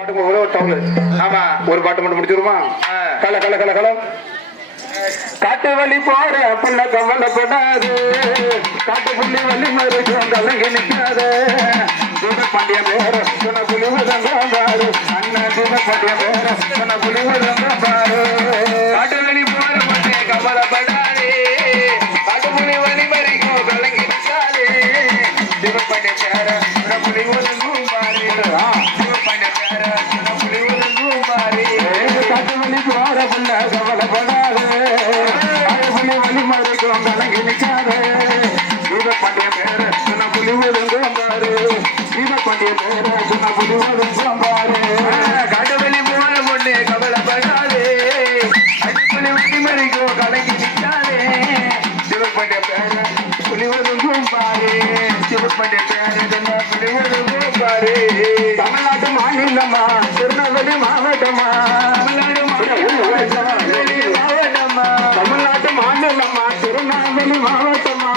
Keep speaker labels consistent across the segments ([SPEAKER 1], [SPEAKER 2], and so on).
[SPEAKER 1] ஒரு
[SPEAKER 2] ஆமா
[SPEAKER 1] ஒரு பாட்டு மட்டும் முடிச்சிருமா கல கல கல கல. காட்டு வழி போற புள்ள கவலைப்படாது. காட்டு புள்ளி வழி மறுக்கு வந்தவங்க நிற்காது. தீப பாண்டிய பேர சொன்ன புலி உதங்க பாரு. அண்ணன் பாண்டிய பேர சொன்ன புலி உதங்க பாரு.
[SPEAKER 2] காட்டுவெளி போற பொண்ணே கவலைப்படாதே. காட்டுப்புலி வழி மறைக்கும் கலங்கி நிற்காதே. சிவப்பண்ணை பேர புலி ஒதுங்கும்
[SPEAKER 1] கவலைப்படாது காட்டு புள்ளி வள்ளி மறுக்கும் கலங்கி நிக்காது பாண்டிய பேர சொன்ன புலி உதங்க பாரு தீப பாண்டிய பேர சொன்ன புலி உதங்க பாரு
[SPEAKER 2] காட்டுவெளி போற பொண்ணே கவலைப்படாதே காட்டுப்புலி வழி மறிக்கும் கலங்கி நிற்காதே சிவப்பண்ணை பேர புலி பாரு பேர புலி பாரு
[SPEAKER 1] தமிழ்நாட்டு மாநிலமா திருநெல்வேலி மாவட்டமா?
[SPEAKER 2] மாவட்டமா?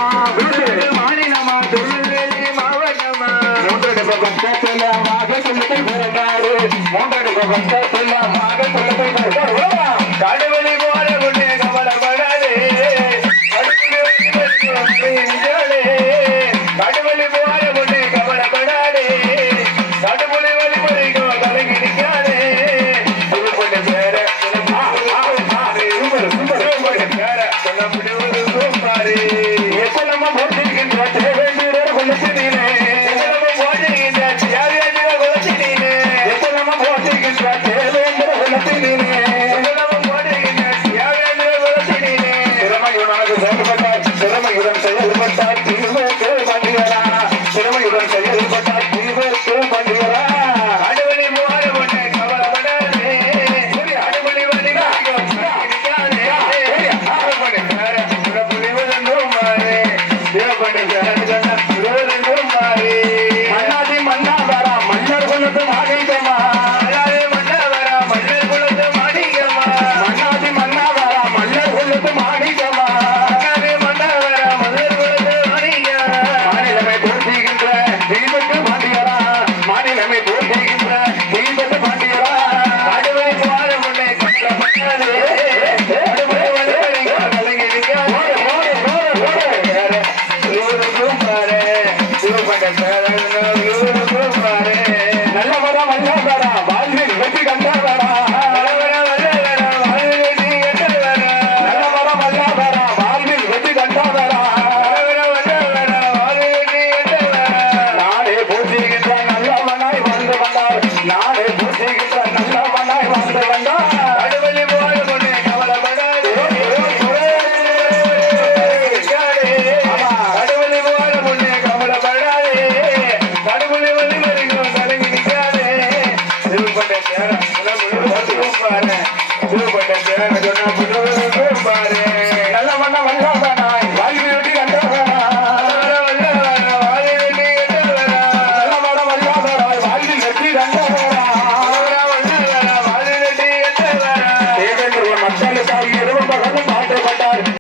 [SPEAKER 1] மாநிலமா திருநெல்வேலி மாவட்டமா? மூன்றடி பக்கத்துல மாக சொல்லத்தை பிறந்தாரு மூன்றடி பக்கத்துல மாக தீர்வுக்கு மாநிலமை
[SPEAKER 2] பாரு